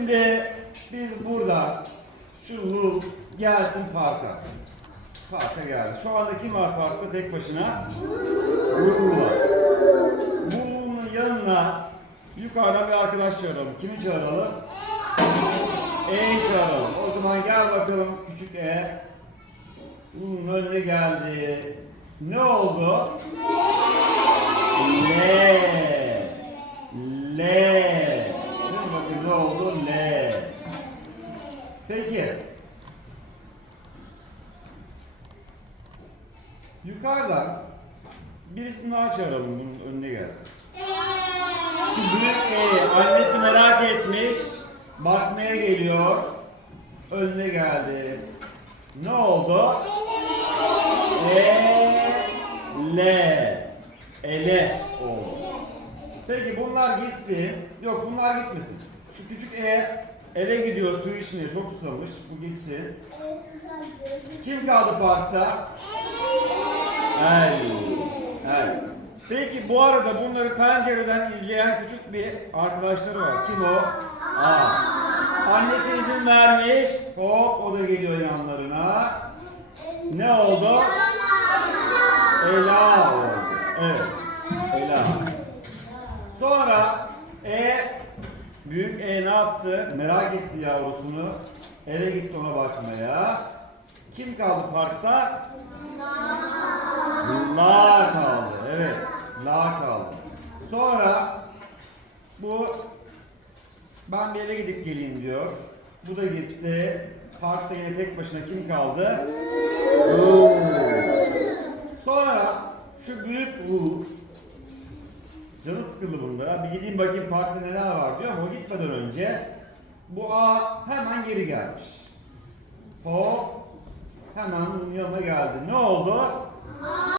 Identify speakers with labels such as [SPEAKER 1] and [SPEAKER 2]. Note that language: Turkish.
[SPEAKER 1] Şimdi biz burada şu Lu gelsin parka. Parka geldi. Şu anda kim var parkta tek başına? Lu var. Bu Lu'nun yanına yukarıdan bir arkadaş çağıralım. Kimi çağıralım? E'yi çağıralım. O zaman gel bakalım küçük E. Lu'nun önüne geldi. Ne oldu? L. L. Bakın ne oldu? L. Peki. Yukarıdan birisini daha çağıralım bunun önüne gelsin. Büyük E, annesi merak etmiş. Bakmaya geliyor. Önüne geldi. Ne oldu? E, L. Ele. Peki bunlar gitsin. Yok bunlar gitmesin. Şu küçük E eve gidiyor su içmeye çok susamış. Bu gitsin. Kim kaldı parkta? El. El. Peki bu arada bunları pencereden izleyen küçük bir arkadaşları var. Kim o? A. Annesi izin vermiş. Hop o da geliyor yanlarına. Ne oldu? Ela oldu. Evet. Ela. Sonra E büyük E ne yaptı? Merak etti yavrusunu. Eve gitti ona bakmaya. Kim kaldı parkta? La kaldı. Evet. La kaldı. Sonra bu ben bir eve gidip geleyim diyor. Bu da gitti. Parkta yine tek başına kim kaldı? Sonra şu büyük U canı sıkıldı bunda. Bir gideyim bakayım parkta neler var diyor ama o gitmeden önce bu A hemen geri gelmiş. Hop hemen yanına geldi. Ne oldu?